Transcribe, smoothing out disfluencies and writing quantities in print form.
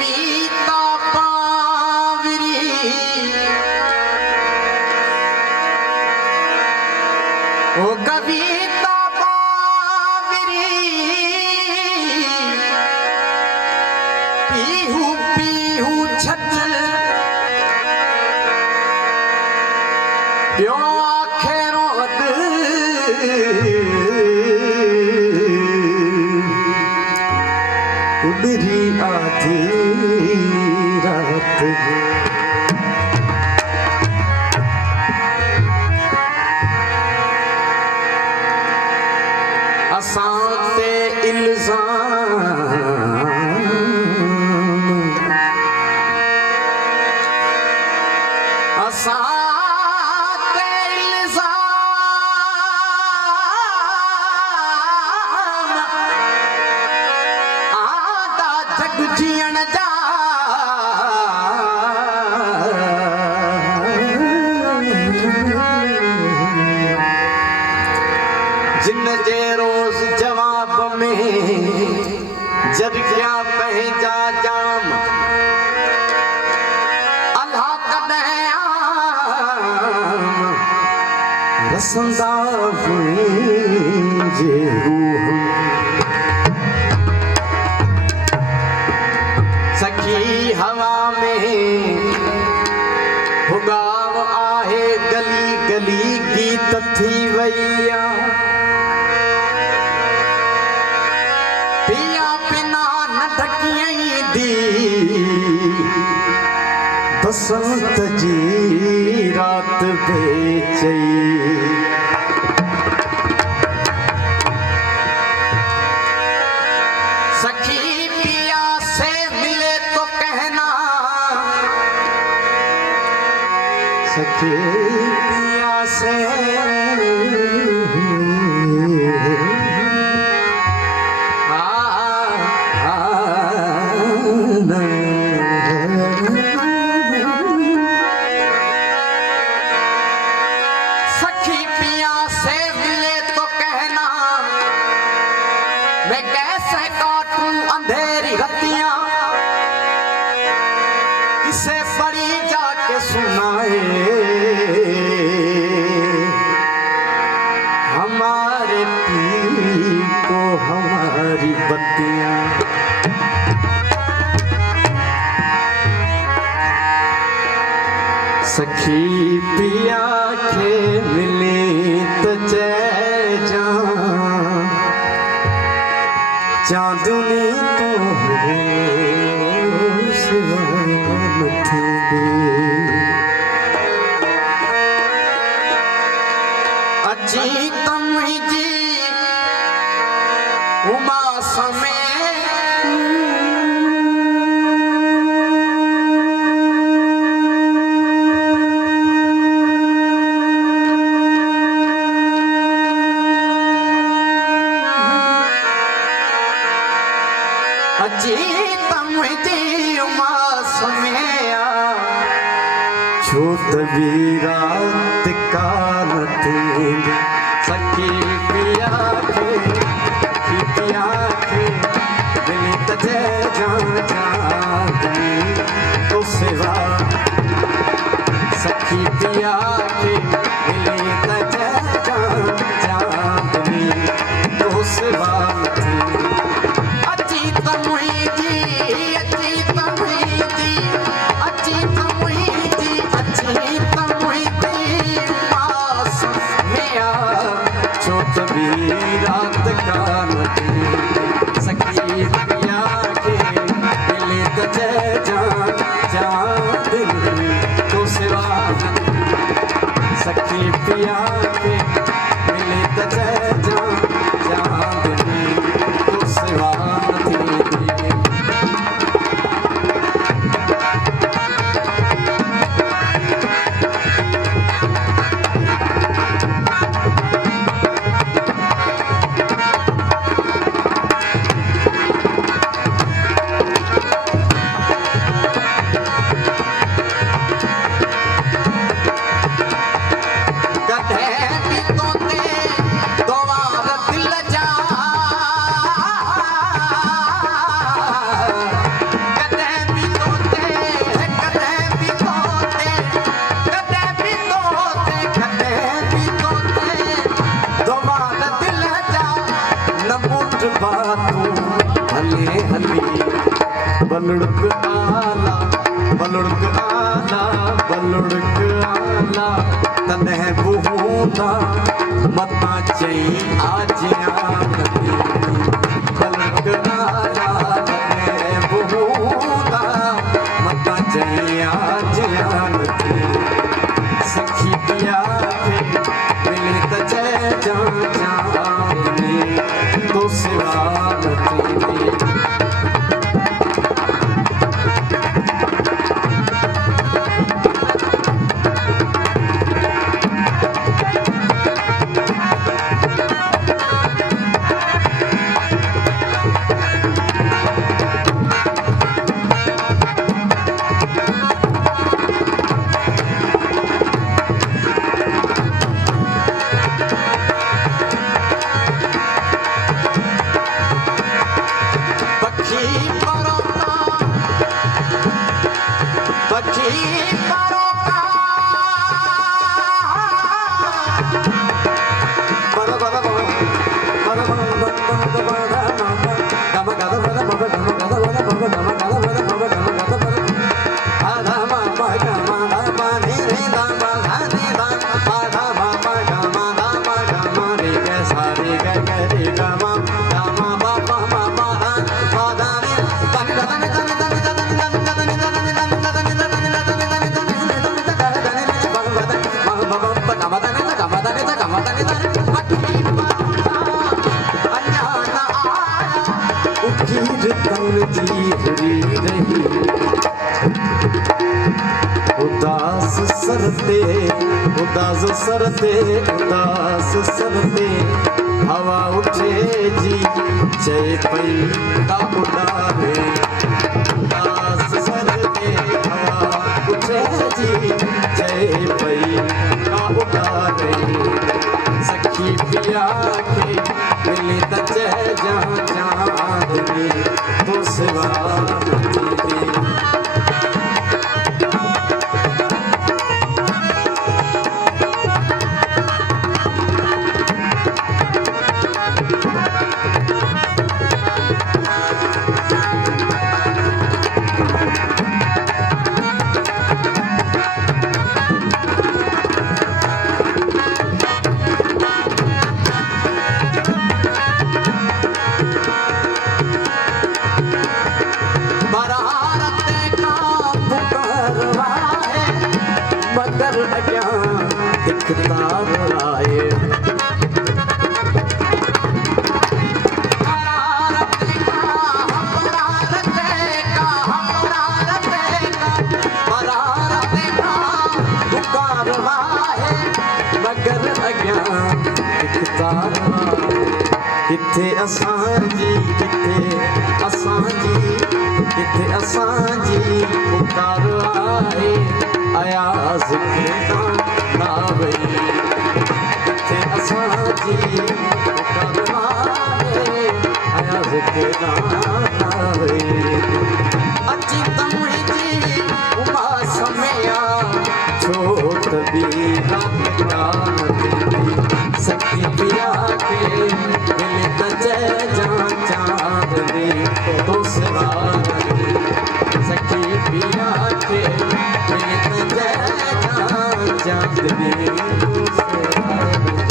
कविता पावरी ओ कविता पावरी पीहू पीहू छत प्यो आखेरो उड़री आधी रात असां ते इल्ज़ाम असां ते इल्ज़ाम आदा जग जीअण जा जिन जे रोज़ जवाब में जरगिया पंहिंजा जाम अल्लाह कॾहिं आम रसंदा जे रूह सखी हवा में भुगाव आहे गली गली गीत थी वई पिया पिना न ढकियई दी बसंत जी रात बेचई सखी पिया से मिले तो कहना सखी पिया से सखी पिया से मिले तो कहना मैं कैसे काटूं अंधेरी रतियां किसे बड़ी जाके सुनाए हमारे पीर को हमारी बत्तियां सखी पिया के मिले तो जय चांदनी तो अची तमुंहिंजी उमा समय अची तमुंहिंजी उमा समय छो त ॿी रात कान थींदी सखी पिया खे दिली त जय चांदनी तो सिवा सखी पिया खे दिली त जय चांदनी तो सिवा अची तमुंहिंजी रात कान सखी पिया के मिले तो जय चांदनी तो सिवा सखी पिया के मिले तो जय चांदनी तो सिवा है बलुड़क आला बलुड़क आला बलुड़क आला तनह बूंदा मता चई आजियान बलुड़क आला तनह बूंदा मता चई आजियान सखी पिया के मिले त जय जा तो सिवा उदास सरते उदास सरते उदास सरते हवा उठे जी जय पई का उड़ावे उदास सरते हवा उठे जी जय पई का उड़ावे सखी पिया के मिले त जय जा चांदनी तो सिवा किथे असांजी किथे असांजी पुकार आहे अयास के ना वई किथे असांजी पुकार आहे अयास के ना वई अची तमुड़ी जी उमा समया छोट भी रात का सखी पिया के मिले त जय जा चांदनी तो सिवा सखी पिया के मिले त जय जा चांदनी तो सिवा